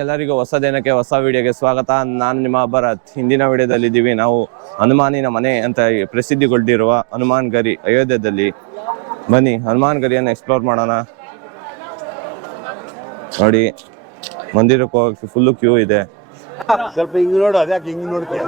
ಎಲ್ಲರಿಗೂ ಹೊಸ ದಿನಕ್ಕೆ ಹೊಸ ವಿಡಿಯೋಗೆ ಸ್ವಾಗತ. ನಾನು ನಿಮ್ಮ ಭರತ್. ಹಿಂದಿನ ವಿಡಿಯೋದಲ್ಲಿ ಇದ್ದೀವಿ ನಾವು ಹನುಮಾನಿನ ಮನೆ ಅಂತ ಪ್ರಸಿದ್ಧಿಗೊಂಡಿರುವ ಹನುಮಾನ್ ಗರಿ ಅಯೋಧ್ಯದಲ್ಲಿ. ಬನ್ನಿ ಹನುಮಾನ್ ಗರಿಯನ್ನು ಎಕ್ಸ್ಪ್ಲೋರ್ ಮಾಡೋಣ. ನೋಡಿ ಮಂದಿರಕ್ಕೆ ಹೋಗಕ್ಕೆ ಫುಲ್ಲು ಕ್ಯೂ ಇದೆ. ಸ್ವಲ್ಪ ಹಿಂಗ್ ನೋಡು, ಅದ್ಯಾಕೆ ಹಿಂಗ್ ನೋಡ್ತೀಯ?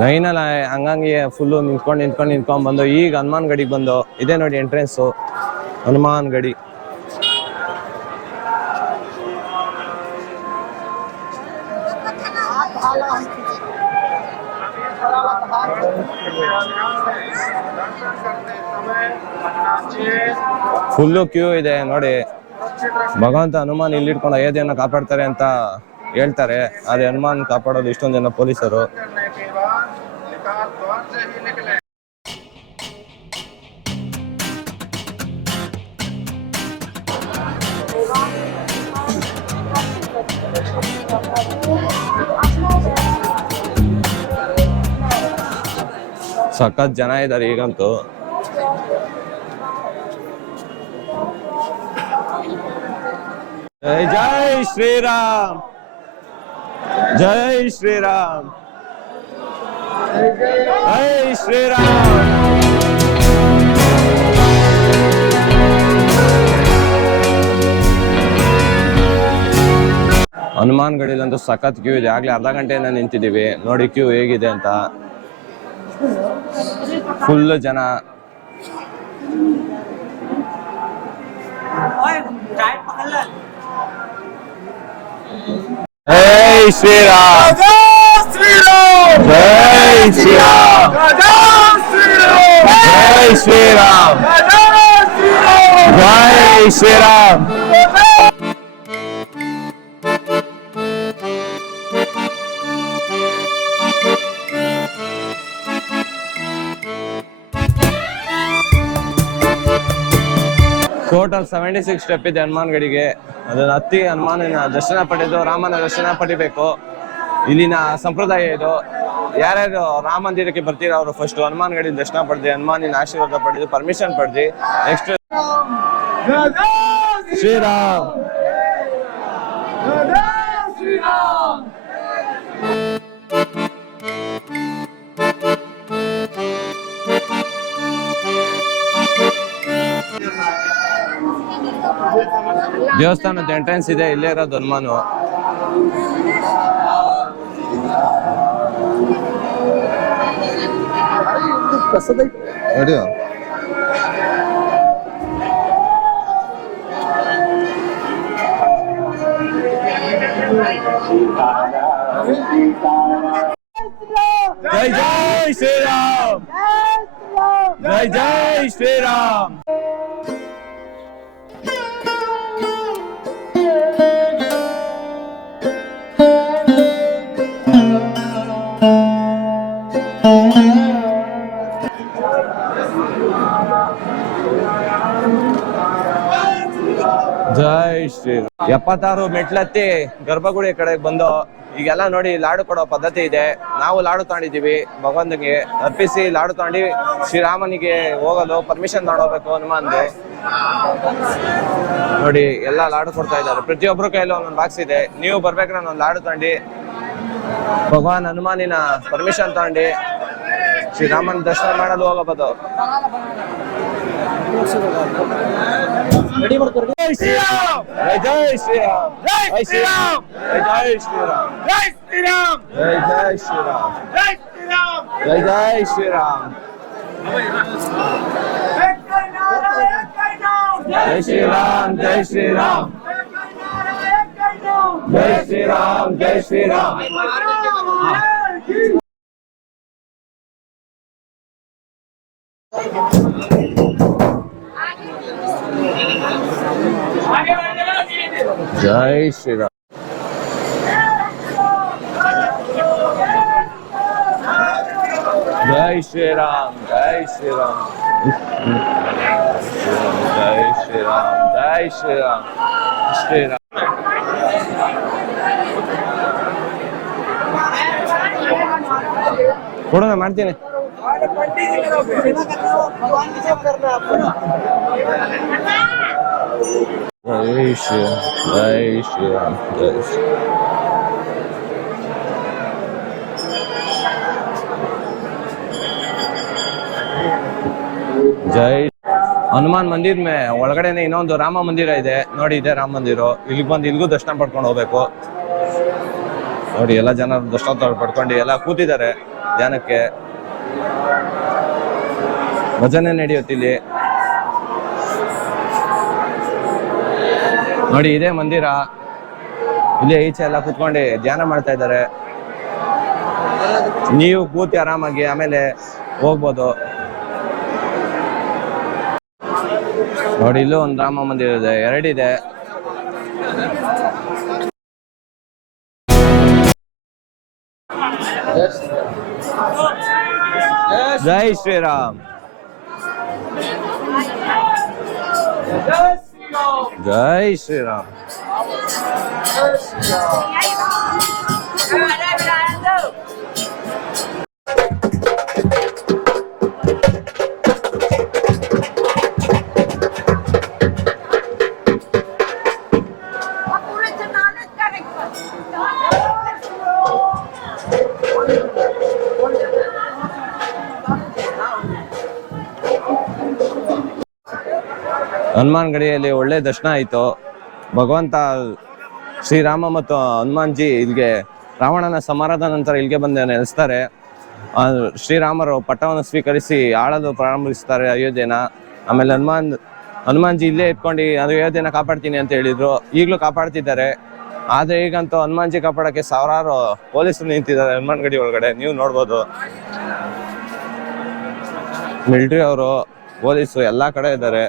ಲೈನಲ್ಲಿ ಹಂಗಂಗೆ ಫುಲ್ಲು ನಿಂತ್ಕೊಂಡು ಬಂದು ಈಗ ಹನುಮಾನ್ ಗಡಿಗೆ ಬಂದು ಇದೇ ನೋಡಿ ಎಂಟ್ರೆನ್ಸು ಹನುಮಾನ್ ಗಡಿ. ಫುಲ್ಲು ಕ್ಯೂ ಇದೆ ನೋಡಿ. ಭಗವಂತ ಹನುಮಾನ್ ಇಲ್ಲಿ ಇಟ್ಕೊಂಡು ಅಯೋಧ್ಯೆಯನ್ನು ಕಾಪಾಡ್ತಾರೆ ಅಂತ ಹೇಳ್ತಾರೆ. ಆದ್ರೆ ಹನುಮಾನ್ ಕಾಪಾಡೋದು ಇಷ್ಟೊಂದು ಜನ ಪೊಲೀಸರು. ಸಖತ್ ಜನ ಇದ್ದಾರೆ ಈಗಂತೂ. ಜೈ ಶ್ರೀರಾಮ್, ಜೈ ಶ್ರೀರಾಮ್, ಜೈ ಶ್ರೀರಾಮ್. ಹನುಮಾನ್ ಗಡಿಲಂತೂ ಸಖತ್ ಕ್ಯೂ ಇದೆ. ಆಗ್ಲೇ ಅರ್ಧ ಗಂಟೆಯಿಂದ ನಿಂತಿದ್ದೀವಿ. ನೋಡಿ ಕ್ಯೂ ಹೇಗಿದೆ ಅಂತ. ಫುಲ್ ಜನ. ಜೈ ಶ್ರೀರಾಮ್, ಜೈ ಶ್ರೀರಾಮ್, ಜೈ ಶ್ರೀರಾಮ್, ಜೈ ಶ್ರೀರಾಮ್. ಟೋಟಲ್ 76 ಸ್ಟೆಪ್ ಇದೆ ಹನುಮಾನ್ ಗಡಿಗೆ. ಅದನ್ನ ಹತ್ತಿ ಹನುಮಾನಿನ ದರ್ಶನ ಪಡೆದು ರಾಮನ ದರ್ಶನ ಪಡಿಬೇಕು. ಇಲ್ಲಿನ ಸಂಪ್ರದಾಯ ಇದು. ಯಾರ್ಯಾರು ರಾಮ ಮಂದಿರಕ್ಕೆ ಬರ್ತೀರ ಅವರು ಫಸ್ಟ್ ಹನುಮಾನ್ ಗಡಿ ದರ್ಶನ ಪಡೆದು ಹನುಮಾನಿನ ಆಶೀರ್ವಾದ ಪಡೆದು ಪರ್ಮಿಷನ್ ಪಡೆದು ನೆಕ್ಸ್ಟ್ ಶ್ರೀರಾಮ್. ದೇವಸ್ಥಾನದ ಎಂಟ್ರೆನ್ಸ್ ಇದೆ, ಇಲ್ಲೇ ಇರೋದು ಹನುಮಾನು. ಜೈ ಜೈ ಶ್ರೀರಾಮ್, ಜೈ ಜೈ ಶ್ರೀರಾಮ್. ಜೈ ಶ್ರೀರಾಮ್. 76 ಮೆಟ್ಲತ್ತಿ ಗರ್ಭಗುಡಿ ಕಡೆಗೆ ಬಂದು ಈಗೆಲ್ಲ ನೋಡಿ ಲಾಡು ಕೊಡೋ ಪದ್ಧತಿ ಇದೆ. ನಾವು ಲಾಡು ತಗೊಂಡಿದ್ದೀವಿ. ಭಗವಂತನಿಗೆ ಅರ್ಪಿಸಿ ಲಾಡು ತಗೊಂಡು ಶ್ರೀರಾಮನಿಗೆ ಹೋಗಲು ಪರ್ಮಿಷನ್ ತಗೊಂಡೋಗ್ಬೇಕು ಹನುಮಾನ್ದು. ನೋಡಿ ಎಲ್ಲ ಲಾಡು ಕೊಡ್ತಾ ಇದ್ದಾರೆ. ಪ್ರತಿಯೊಬ್ಬರು ಕೈಯಲ್ಲಿ ಒಂದೊಂದು ಬಾಕ್ಸ್ ಇದೆ. ನೀವು ಬರ್ಬೇಕಾದ್ರೆ ಒಂದೊಂದು ಲಾಡು ತಗೊಂಡು ಭಗವಾನ್ ಹನುಮಾನಿನ ಪರ್ಮಿಷನ್ ತಗೊಂಡು ಶ್ರೀರಾಮನ ದರ್ಶನ ಮಾಡಲು ಹೋಗಬಹುದು. ಜೈ ಶ್ರೀರಾಮ್, ಜೈ ಶ್ರೀರಾಮ್, ಜೈ ಶ್ರೀರಾಮ್, ಜೈ ಶ್ರೀರಾಮ್, ಜೈ ಶ್ರೀರಾಮ್, ಜೈ ಜೈ ಶ್ರೀರಾಮ್, ಜೈ ಶ್ರೀರಾಮ್, ಜೈ ಜೈ ಶ್ರೀರಾಮ್, ಜೈ ಶ್ರೀರಾಮ್, ಜೈ ಶ್ರೀರಾಮ್, ಜೈ ಶ್ರೀರಾಮ್, ಜೈ ಶ್ರೀರಾಮ್. ಜೈ ಶ್ರೀರಾಮ್. ಜೈ ಶ್ರೀರಾಮ್, ಜೈ ಶ್ರೀರಾಮ್, ಜೈ ಶ್ರೀರಾಮ್, ಜೈ ಶ್ರೀರಾಮ್, ಶ್ರೀರಾಮ್. ಕೊಡು ನಾ ಮಾಡ್ತೀನಿ. ಜೈ ಶ್ರೀರಾಮ್ ಜೈ ಶ್ರೀರಾಮ್ ಜೈ ಶ್ರೀರಾಮ್. ಜೈ ಹನುಮಾನ್ ಮಂದಿರ್ ಒಳಗಡೆನೆ ಇನ್ನೊಂದು ರಾಮ ಮಂದಿರ ಇದೆ ನೋಡಿ. ಇದೆ ರಾಮ ಮಂದಿರ. ಇಲ್ಲಿಗೆ ಬಂದು ಇಲ್ಲಿಗೂ ದರ್ಶನ ಪಡ್ಕೊಂಡು ಹೋಗ್ಬೇಕು ನೋಡಿ. ಎಲ್ಲ ಜನ ದರ್ಶನ ಪಡ್ಕೊಂಡು ಎಲ್ಲ ಕೂತಿದ್ದಾರೆ ಧ್ಯಾನಕ್ಕೆ. ಭಜನೆ ನಡೆಯುತ್ತೆ ಇಲ್ಲಿ ನೋಡಿ. ಇದೇ ಮಂದಿರ. ಇಲ್ಲೇ ಈಚೆ ಎಲ್ಲ ಕೂತ್ಕೊಂಡು ಧ್ಯಾನ ಮಾಡ್ತಾ ಇದ್ದಾರೆ. ನೀವು ಕೂತಿ ಆರಾಮಾಗಿ ಆಮೇಲೆ ಹೋಗ್ಬೋದು ನೋಡಿ. ಇಲ್ಲೂ ಒಂದು ರಾಮ ಮಂದಿರ ಇದೆ, ಎರಡಿದೆ. ಜೈ ಶ್ರೀರಾಮ್ ಜೈ ಶ್ರೀರಾಮ್. ಹನುಮಾನ್ ಗಡಿಯಲ್ಲಿ ಒಳ್ಳೆ ದರ್ಶನ ಆಯಿತು. ಭಗವಂತ ಶ್ರೀರಾಮ ಮತ್ತು ಹನುಮಾನ್ಜಿ ಇಲ್ಲಿಗೆ ರಾವಣನ ಸಂಹಾರದ ನಂತರ ಇಲ್ಲಿಗೆ ಬಂದು ನೆಲೆಸ್ತಾರೆ. ಶ್ರೀರಾಮರು ಪಟ್ಟವನ್ನು ಸ್ವೀಕರಿಸಿ ಆಳಲು ಪ್ರಾರಂಭಿಸ್ತಾರೆ ಅಯೋಧ್ಯೆನ. ಆಮೇಲೆ ಹನುಮಾನ್ಜಿ ಇಲ್ಲೇ ಇಟ್ಕೊಂಡು ಅಯೋಧ್ಯೆನ ಕಾಪಾಡ್ತೀನಿ ಅಂತ ಹೇಳಿದ್ರು. ಈಗಲೂ ಕಾಪಾಡ್ತಿದ್ದಾರೆ. ಆದರೆ ಈಗಂತೂ ಹನುಮಾನ್ಜಿ ಕಾಪಾಡೋಕ್ಕೆ ಸಾವಿರಾರು ಪೊಲೀಸರು ನಿಂತಿದ್ದಾರೆ ಹನುಮಾನ್ ಗಡಿ ಒಳಗಡೆ. ನೀವು ನೋಡ್ಬೋದು ಮಿಲಿಟರಿ ಅವರು, ಪೊಲೀಸರು ಎಲ್ಲ ಕಡೆ ಇದ್ದಾರೆ.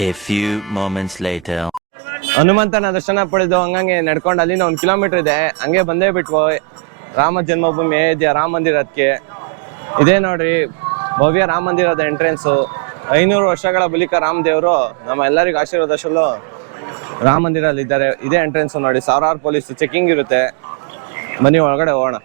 A few moments later. ಹನುಮಂತನ ದರ್ಶನ ಪಡೆದು ಹಂಗಂಗೆ ನಡ್ಕೊಂಡು ಅಲ್ಲಿಂದ 1 ಕಿಲೋಮೀಟರ್ ಇದೆ, ಹಂಗೆ ಬಂದೇ ಬಿಟ್ವು ರಾಮ ಜನ್ಮಭೂಮಿ ಅಯೋಧ್ಯ ರಾಮ ಮಂದಿರಕ್ಕೆ. ಇದೇ ನೋಡ್ರಿ ಭವ್ಯ ರಾಮ ಮಂದಿರದ ಎಂಟ್ರೆನ್ಸು. 500 ವರ್ಷಗಳ ಬಳಿಕ ರಾಮದೇವರು ನಮ್ಮ ಎಲ್ಲರಿಗೂ ಆಶೀರ್ವಾದಶಲು ರಾಮ ಮಂದಿರಲ್ಲಿ ಇದ್ದಾರೆ. ಇದೇ ಎಂಟ್ರೆನ್ಸ್ ನೋಡಿ. ಸಾವಿರಾರು ಪೊಲೀಸ್ ಚೆಕಿಂಗ್ ಇರುತ್ತೆ. ಬನ್ನಿ ಒಳಗಡೆ ಹೋಗೋಣ.